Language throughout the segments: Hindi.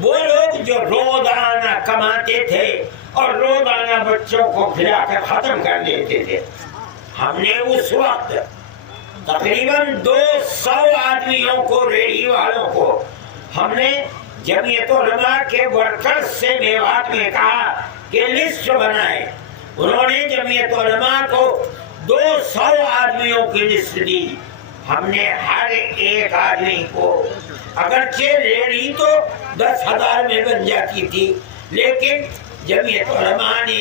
वो लोग जो रोजाना कमाते थे और रोजाना बच्चों को खिलाकर खत्म कर देते थे, हमने उस वक्त तकरीबन 200 आदमियों को, रेडी वालों को, हमने जमीयत उलमा के वर्कर्स से मेवात में कहा कि लिस्ट बनाए। उन्होंने जमीयत उलमा को 200 आदमियों की लिस्ट दी। हमने हर एक आदमी को, अगरचे रेडी तो 10,000 में बन जाती थी, लेकिन जमीयत उलमा ने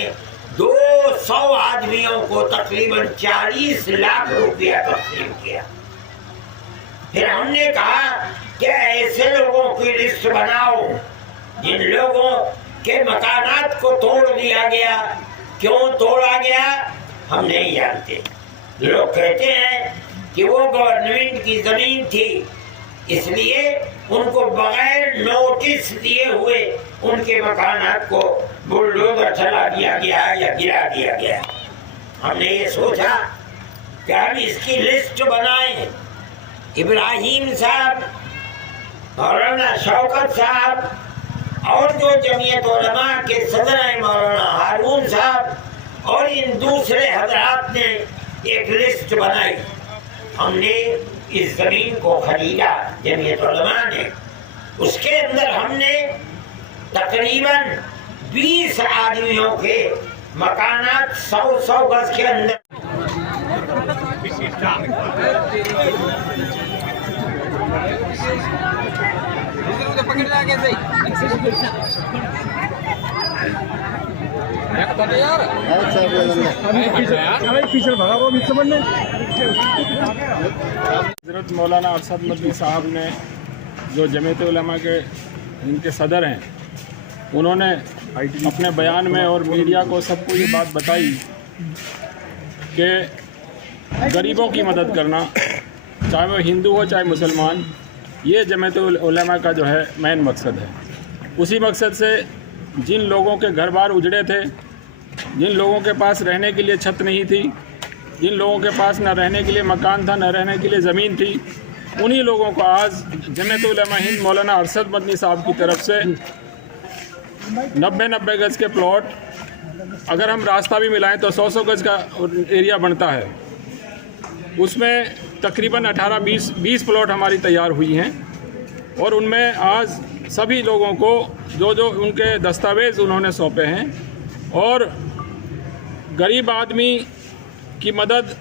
200 आदमियों को तकरीबन 40 लाख रुपया तकसीम किया। फिर हमने कहा कि ऐसे लोगों की लिस्ट बनाओ जिन लोगों के मकानात को तोड़ दिया गया। क्यों तोड़ा गया हम नहीं जानते। लोग कहते हैं कि वो गवर्नमेंट की जमीन थी, इसलिए उनको बगैर नोटिस दिए हुए उनके मकानात को बुलडोजर चला दिया गया या गिरा दिया गया। हमने ये सोचा कि हम इसकी लिस्ट बनाएं। इब्राहिम साहब, मौलाना शौकत साहब और जो जमीयत उलमा के सदर हैं मौलाना हारून साहब और इन दूसरे हजरात ने एक लिस्ट बनाई। हमने इस जमीन को खरीदा जमीयत उलमा ने। उसके अंदर हमने तकरीबन 20 आदमियों के मकानात 100-100 गज के अंदर हज़रत मौलाना अरशद मदनी साहब ने, जो जमीयत उलमा के इनके सदर हैं, उन्होंने अपने बयान में और मीडिया को सबको ये बात बताई कि गरीबों की मदद करना, चाहे वो हिंदू हो चाहे मुसलमान, ये जमीयत उलमा का जो है मेन मकसद है। उसी मकसद से जिन लोगों के घर बार उजड़े थे, जिन लोगों के पास रहने के लिए छत नहीं थी, जिन लोगों के पास न रहने के लिए मकान था, न रहने के लिए ज़मीन थी, उन्हीं लोगों को आज जमीयत उलमा हिंद मौलाना अरशद मदनी साहब की तरफ से 90-90 गज के प्लॉट, अगर हम रास्ता भी मिलाएं तो 100-100 गज का एरिया बनता है। उसमें तकरीबन 18-20 प्लॉट हमारी तैयार हुई हैं और उनमें आज सभी लोगों को जो जो उनके दस्तावेज़ उन्होंने सौंपे हैं और गरीब आदमी की मदद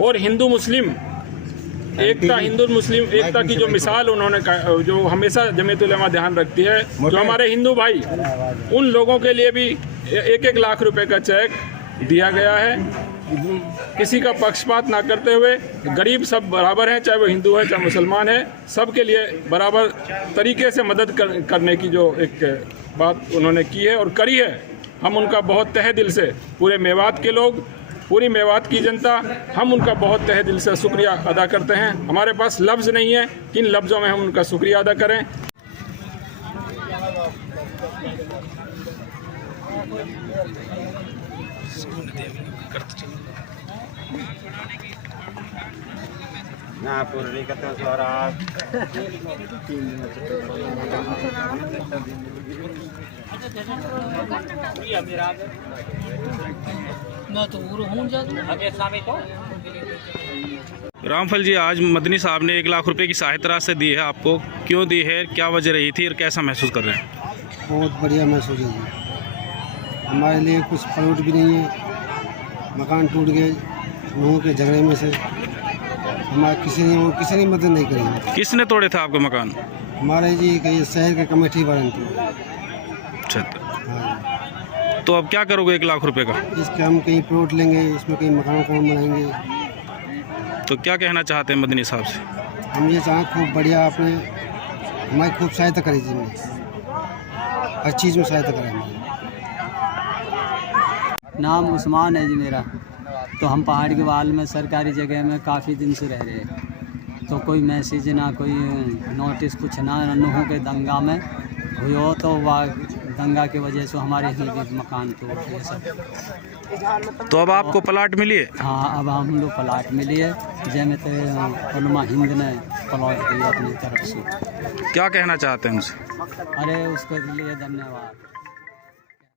और हिंदू मुस्लिम एकता, हिंदू मुस्लिम एकता की जो मिसाल उन्होंने, जो हमेशा जमीयत उलमा ध्यान रखती है, जो हमारे हिंदू भाई, उन लोगों के लिए भी 1-1 लाख रुपए का चेक दिया गया है। किसी का पक्षपात ना करते हुए, गरीब सब बराबर हैं, चाहे वो हिंदू है चाहे मुसलमान है, सब के लिए बराबर तरीके से मदद करने की जो एक बात उन्होंने की है और करी है। हम उनका बहुत तहे दिल से, पूरे मेवात के लोग, पूरी मेवात की जनता, हम उनका बहुत तहे दिल से शुक्रिया अदा करते हैं। हमारे पास लफ्ज़ नहीं है, किन लफ्ज़ों में हम उनका शुक्रिया अदा करें। रामफल जी, आज मदनी साहब ने 1 लाख रुपए की सहायता राशि दी है आपको, क्यों दी है, क्या वजह रही थी और कैसा महसूस कर रहे हैं? बहुत बढ़िया महसूस है जी। हमारे लिए कुछ प्लॉट भी नहीं है, मकान टूट गए लोगों के झगड़े में से। हमारे किसी ने मदद नहीं करी। किसने तोड़े थे आपके मकान? हमारे जी कहीं शहर के कमेटी वाले थे। अच्छा, तो अब क्या करोगे 1 लाख रुपए का? इसके हम कहीं प्लॉट लेंगे, इसमें कहीं मकान बनाएंगे। तो क्या कहना चाहते हैं मदनी साहब से? हम ये चाहें खूब बढ़िया, आपने हमारी खूब सहायता करी जी, हर चीज़ में सहायता करें। नाम उस्मान है जी मेरा। तो हम पहाड़ के वाल में सरकारी जगह में काफ़ी दिन से रह रहे हैं, तो कोई मैसेज ना कोई नोटिस कुछ ना, नूहों के दंगा में हुई हो, तो वह दंगा की वजह से हमारे ही मकान तो सब। तो अब आपको प्लाट मिली है? हाँ, अब हम लोग प्लाट मिली है जमीयत उलमा हिंद ने प्लॉट दिया अपनी तरफ से। क्या कहना चाहते हैं उनसे? अरे उसके लिए धन्यवाद।